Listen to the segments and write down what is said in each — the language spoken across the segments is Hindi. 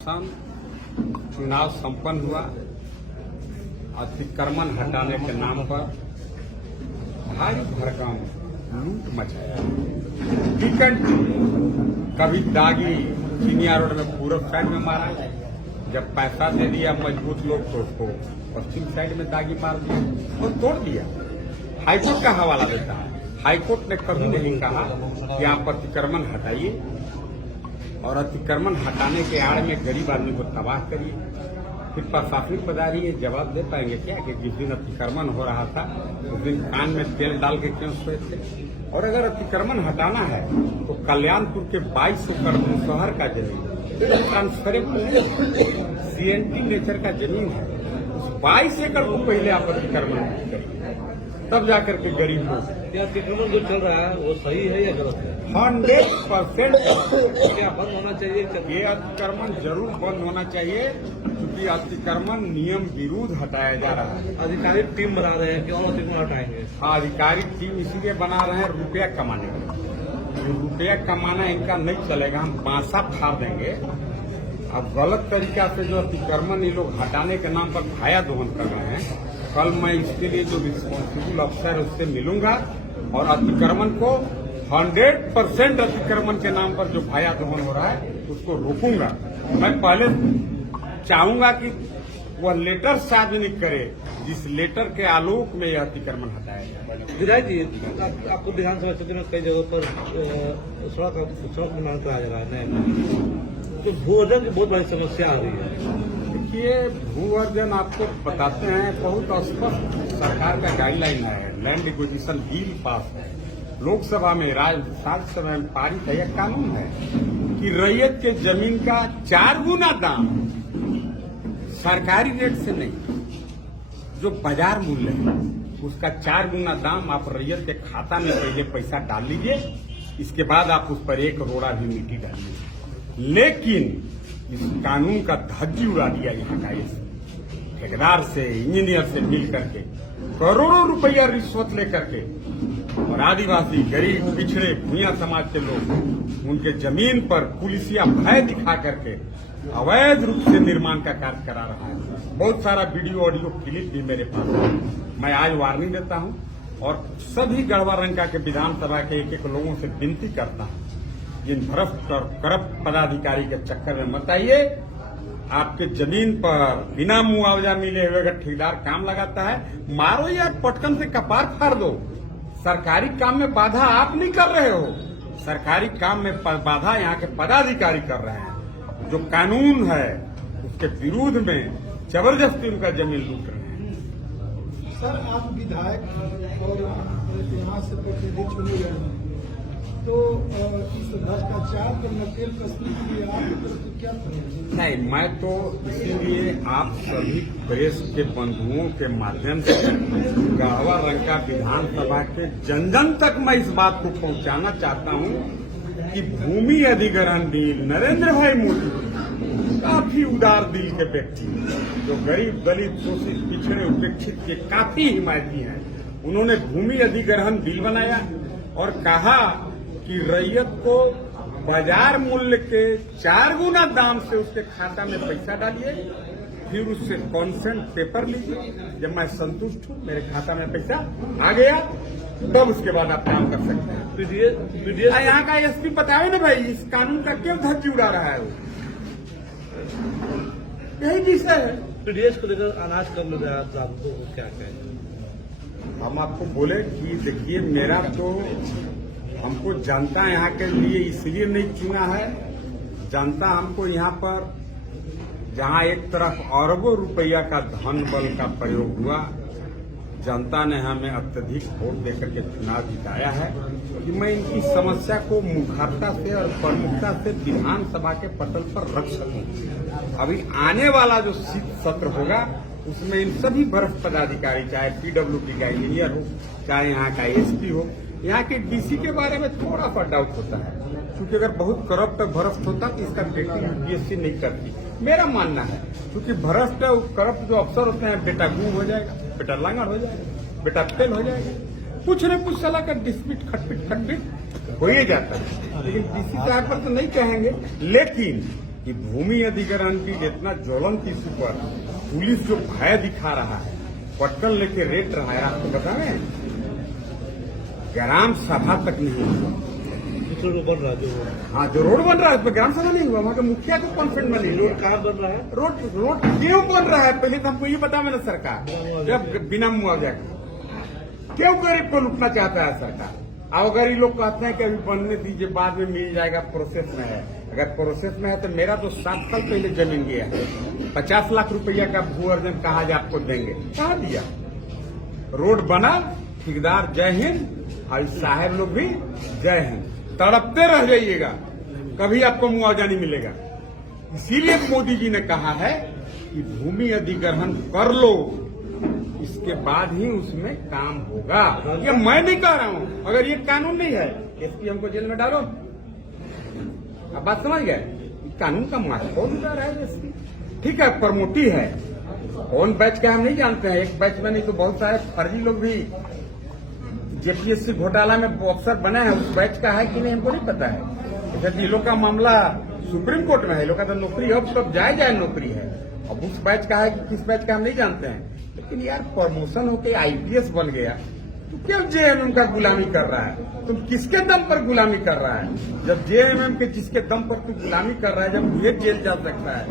चुनाव संपन्न हुआ। अतिक्रमण हटाने के नाम पर भारी भरकम लूट मचाया। वीकेंड कभी दागी चिनिया रोड में पूरब साइड में मारा, जब पैसा दे दिया मजबूत लोग तो उसको पश्चिम साइड में दागी मार दिया और तोड़ दिया। हाईकोर्ट का हवाला देता है। हाईकोर्ट ने कभी नहीं कहा कि आप अतिक्रमण हटाइए और अतिक्रमण हटाने के आड़ में गरीब आदमी को तबाह करिए। फिर प्रशासनिक पदाधिकारी ये जवाब दे पाएंगे क्या कि जिस दिन अतिक्रमण हो रहा था उस दिन कान में तेल डाल के क्यों सोए थे? और अगर अतिक्रमण हटाना है तो कल्याणपुर के 2200 करोड़ शहर का जमीन ट्रांसफरेबल है, CNT नेचर का जमीन है। उस 22 एकड़ को पहले आप अतिक्रमण करिए, तब जाकर के गरीब लोग। अतिक्रमण जो चल रहा है वो सही है या गलत है? 100% क्या बंद होना चाहिए? ये अतिक्रमण जरूर बंद होना चाहिए, क्योंकि अतिक्रमण नियम विरुद्ध हटाया जा रहा है। आधिकारिक टीम बना रहे हैं कि और अतिक्रमण हटाएंगे? हाँ, आधिकारिक टीम इसीलिए बना रहे हैं रुपया कमाने के। रुपया कमाना इनका नहीं चलेगा, हम बांसा फाड़ देंगे। अब गलत तरीका से जो अतिक्रमण ये लोग हटाने के नाम पर भाया दोहन कर रहे हैं, कल मैं इसके लिए जो रिस्पॉन्सिबल अफसर है उससे मिलूंगा और अतिक्रमण को 100% अतिक्रमण के नाम पर जो भाया दोहन हो रहा है उसको रोकूंगा। मैं पहले चाहूंगा कि वह लेटर सार्वजनिक करे जिस लेटर के आलोक में यह अतिक्रमण हटाया जाए। विधायक जी, आपको विधानसभा क्षेत्र में कई जगहों पर सड़क निर्माण कराया जा रहा है नए, तो भूअर्जन की बहुत बड़ी समस्या आ रही है। देखिए, भूअर्जन आपको बताते हैं बहुत स्पष्ट सरकार का गाइडलाइन है। लैंड एक्विजिशन बिल पास है लोकसभा में, राज्यसभा में पारित है। यह कानून है कि रैयत के जमीन का 4 गुना दाम सरकारी रेट से नहीं, जो बाजार मूल्य है उसका 4 गुना दाम आप रैयत के खाता में पहले पैसा डाल लीजिए, इसके बाद आप उस पर 1 करोड़ भी मिट्टी डालिए। लेकिन इस कानून का धज्जी उड़ा दिया यहाँ का इस ठेकेदार से, इंजीनियर से मिल करके करोड़ों रुपया रिश्वत लेकर के, और आदिवासी, गरीब, पिछड़े, भूया समाज के लोग उनके जमीन पर पुलिसिया भय दिखा करके अवैध रूप से निर्माण का कार्य करा रहा है। बहुत सारा वीडियो ऑडियो क्लिप भी मेरे पास है। मैं आज वार्निंग देता हूं और सभी गढ़वा रंका के विधानसभा के एक लोगों से विनती करता हूं, जिन भ्रष्ट और करप्ट पदाधिकारी के चक्कर में मत आइए। आपके जमीन पर बिना मुआवजा मिले हुए अगर ठेकेदार काम लगाता है, मारो या पटकन से कपार फाड़ दो। सरकारी काम में बाधा आप नहीं कर रहे हो, सरकारी काम में बाधा यहाँ के पदाधिकारी कर रहे हैं। जो कानून है उसके विरोध में जबरदस्ती उनका जमीन लूट रहे हैं। सर, आप विधायक और यहाँ से प्रतिनिधि चुने गए हैं, तो इस भ्रष्टाचार पर नकेल कसने के लिए आपकी तरफ से क्या करेंगे? नहीं, मैं तो इसीलिए आप सभी प्रेस के बंधुओं के माध्यम से गढ़वा रंका विधानसभा के जन जन तक मैं इस बात को पहुंचाना चाहता हूं कि भूमि अधिग्रहण बिल नरेंद्र भाई मोदी काफी उदार दिल के व्यक्ति, जो गरीब, दलित, शोषित, पिछड़े, उपेक्षित के काफी हिमायती हैं। उन्होंने भूमि अधिग्रहण बिल बनाया और कहा कि रैयत को बाजार मूल्य के 4 गुना दाम से उसके खाता में पैसा डालिए, फिर उससे कॉन्सेंट पेपर लीजिए। जब मैं संतुष्ट हूं, मेरे खाता में पैसा आ गया, तब उसके बाद आप काम कर सकते हैं। यहाँ का SP बताओ ना भाई, इस कानून का क्यों धज्जी उड़ा रहा है? वो यही विषय है। पीडीएस को लेकर अनाज कर लो आपको क्या कहें? हम आपको बोले कि देखिए, मेरा तो हमको जनता यहाँ के लिए इसलिए नहीं चुना है। जनता हमको यहाँ पर, जहाँ एक तरफ अरबों रुपया का धन बल का प्रयोग हुआ, जनता ने हमें अत्यधिक वोट देकर के चुनाव जिताया है कि मैं इनकी समस्या को मुखरता से और प्रमुखता से विधानसभा के पटल पर रख सकूं। अभी आने वाला जो सत्र होगा उसमें इन सभी भ्रष्ट पदाधिकारी, चाहे PWD का इंजीनियर हो, चाहे यहाँ का SP हो, यहाँ के DC के बारे में थोड़ा सा डाउट होता है, क्योंकि अगर बहुत करप्ट भ्रष्ट होता तो इसका बेटी UPSC नहीं करती, मेरा मानना है। क्योंकि भ्रष्ट करप्ट जो अफसर होते हैं, बेटा गुम हो जाएगा, बेटा लांगड़ हो जाएगा, बेटा फेल हो जाएगा, कुछ न कुछ सलाह का डिस्पिट खटपिट हो ही जाता है। लेकिन DC साहब पर तो नहीं कहेंगे, लेकिन कि भूमि अधिग्रहण की इतना ज्वलंत इशू पर पुलिस जो भय दिखा रहा है, पटकन लेके रेट रहा है, आपको बता रहे हैं ग्राम सभा तक नहीं हुआ। रोड बन रहा है जो हाँ, जो रोड बन रहा है उस पर ग्राम सभा नहीं हुआ, वहाँ के मुखिया को कॉन्फ्रेंस में नहीं रोड लिया। कहाँ बन रहा है? रोड क्यों बन रहा है, पहले तो हमको ये बता मेरा सरकार, जब बिना मुआवजा का क्यों गरीब को लुटना चाहता है सरकार? अब अगर ये लोग कहते हैं कि अभी बनने दीजिए, बाद में मिल जाएगा, प्रोसेस में है। अगर प्रोसेस में है तो मेरा तो 7 साल पहले जमीन गया है, 50 लाख रुपया का भू अर्जन कहा जा आपको देंगे, कहा दिया। रोड बना, ठेकेदार जय हिंद, और साहब लोग भी जय हिंद, तड़पते रह जाइएगा, कभी आपको मुआवजा नहीं मिलेगा। इसीलिए मोदी जी ने कहा है कि भूमि अधिग्रहण कर लो, इसके बाद ही उसमें काम होगा। ये मैं नहीं कह रहा हूं, अगर ये कानून नहीं है एसपी हमको जेल में डालो। अब बात समझ गए, कानून का कौन उड़ा रहा है एसपी? ठीक है, प्रमोटी है, कौन बैच का हम नहीं जानते हैं, एक बैच में नहीं तो बहुत सारे फर्जी लोग भी जेपीएससी घोटाला में अफसर बने हैं, उस बैच का है कि नहीं हमको नहीं पता है। जब ये लोग का मामला सुप्रीम कोर्ट में है, लोग का तो नौकरी अब सब जाए नौकरी है, अब उस बैच का है कि किस बैच का हम नहीं जानते हैं। लेकिन यार प्रमोशन होके आईपीएस बन गया, तो क्यों जेएमएम का गुलामी कर रहा है? तुम किसके दम पर गुलामी कर रहा है? जब जेएमएम के जिसके दम पर तू गुलामी कर रहा है, जब विवेक जेल जा सकता है,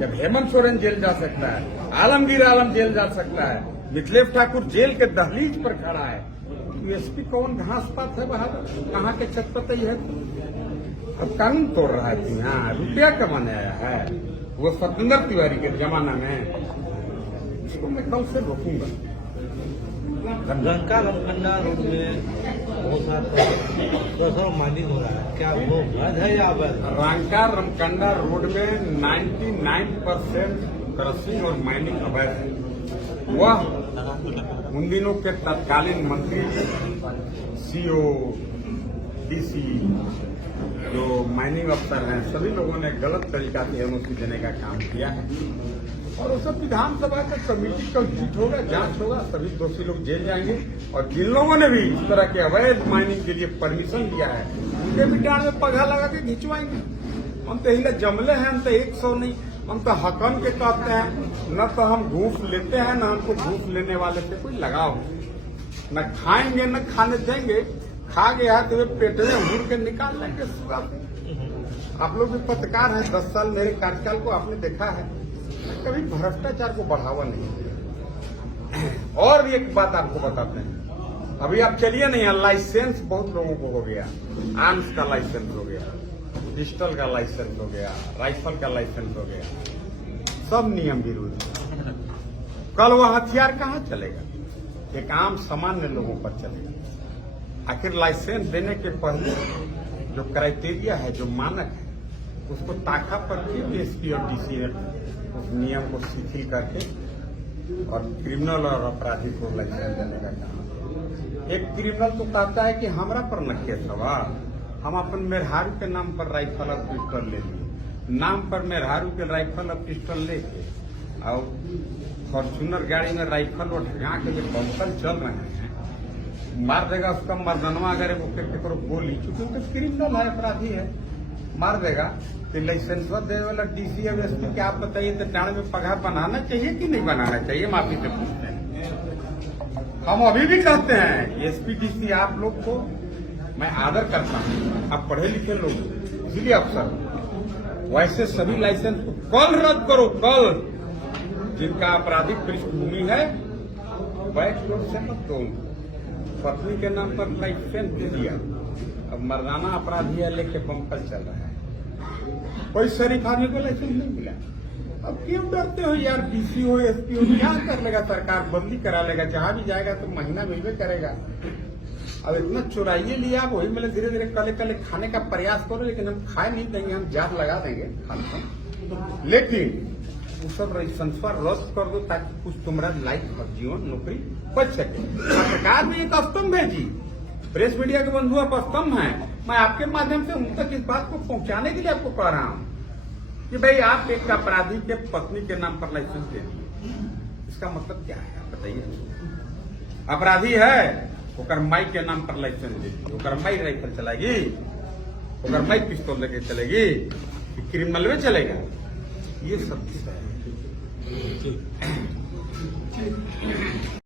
जब हेमंत सोरेन जेल जा सकता है, आलमगीर आलम जेल जा सकता है, मिथिलेश ठाकुर जेल के दहलीज पर खड़ा है, एसपी कौन घास पात है बाहर, कहाँ के छत पर है? अब कानून तोड़ रहा है कि हाँ रुपया कमाने आया है, वो सत्येंद्र तिवारी के जमाना में। इसको मैं कल से रोकूंगा। रंका रमकंडा रोड में बहुत सारा माइनिंग हो रहा है, क्या वो वैध है या अवैध? रंका रमकंडा रोड में 99% क्रशिंग और माइनिंग अवैध है। वह उन दिनों के तत्कालीन मंत्री सीओ डीसी जो माइनिंग अफसर हैं, सभी लोगों ने गलत तरीका से एनओसी देने का काम किया है, और वो सब विधानसभा का कमेटी का हिट होगा, जांच होगा, सभी दोषी लोग जेल जाएंगे। और जिन लोगों ने भी इस तरह के अवैध माइनिंग के लिए परमिशन दिया है, उनके भी डांड में पगा लगा के खिंचवाएंगे। हम तो हिले जमले हैं, हम तो 100 नहीं, हम तो हकन के कहते हैं, न तो हम घूस लेते हैं, न हमको घूस लेने वाले से कोई लगाव, न खाएंगे न खाने देंगे, खा गया तो वे पेट में हुड़ के निकाल लेंगे। आप लोग भी पत्रकार हैं, 10 साल मेरे कार्यकाल को आपने देखा है, कभी भ्रष्टाचार को बढ़ावा नहीं दिया। और भी एक बात आपको बताते हैं, अभी आप चलिए नहीं, लाइसेंस बहुत लोगों को हो गया, आर्म्स का लाइसेंस हो गया, पिस्टल का लाइसेंस हो गया, राइफल का लाइसेंस हो गया, सब नियम विरुद्ध। कल वह हथियार कहाँ चलेगा? एक आम सामान्य लोगों पर चलेगा। आखिर लाइसेंस देने के पहले जो क्राइटेरिया है, जो मानक है, उसको ताका पर एसपी और डीसी ने उस नियम को शिथिल करके और क्रिमिनल और अपराधी को लाइसेंस देने का काम। एक क्रिमिनल तो कहता है कि हमरा पर न केस हवा, हम अपन मेहरारू के नाम पर राइफल और पिस्टल ले लिए, नाम पर मेहरारू के राइफल और पिस्टल लेके और फॉर्चूनर गाड़ी में राइफल और ढगा के जो बम्पर चल रहे हैं, मार देगा उसका मर्दनवा, अगर वो केकरो गोली, क्योंकि तो क्रिमिनल है, अपराधी है, मार देगा। तो लाइसेंस दे वाला डीसी और एसपी के आप बताइए, तो डांड में पगार बनाना चाहिए कि नहीं बनाना चाहिए? माफी से पूछते हैं। हम अभी भी कहते हैं एसपी डीसी आप लोग को मैं आदर करता हूं, आप पढ़े लिखे लोग, इसलिए अफसर, वैसे सभी लाइसेंस को कल रद्द करो, कल। जिनका आपराधिक पृष्ठभूमि है बैक डोर से मत दो, पत्नी के नाम पर लाइसेंस दे दिया, अब मर्दाना अपराधी है लेके बम्पर चल रहा है, कोई शरीफ आदमी को लाइसेंस नहीं मिला। अब क्यों डरते हो यार? डीसी हो एसपी हो, क्या कर लेगा सरकार? बदली करा लेगा, जहां भी जाएगा तो महीना मिलवे करेगा। अब इतना चुराइए लिया, आप वही मतलब धीरे धीरे कले कले खाने का प्रयास करो, लेकिन हम खाए नहीं देंगे, हम जाप लगा देंगे खाने। लेकिन वो सब लाइसेंसवा रद्द कर दो, ताकि कुछ तुम्हारा लाइफ और जीवन नौकरी बच सके। सरकार ने एक स्तंभ है जी, प्रेस मीडिया के बंधु आप स्तंभ हैं, मैं आपके माध्यम से उन तक इस बात को पहुंचाने के लिए आपको कह रहा हूं कि भाई आप एक अपराधी के पत्नी के नाम पर लाइसेंस दे दिए, इसका मतलब क्या है आप बताइए? अपराधी है, ओकर माई के नाम पर लाइसेंस दे दी, ओकर माई राइफल चलाएगी, ओकर माई पिस्तौल लेके चलेगी, कि क्रिमिनल में चलेगा, ये सब विषय है। ठीक। ठीक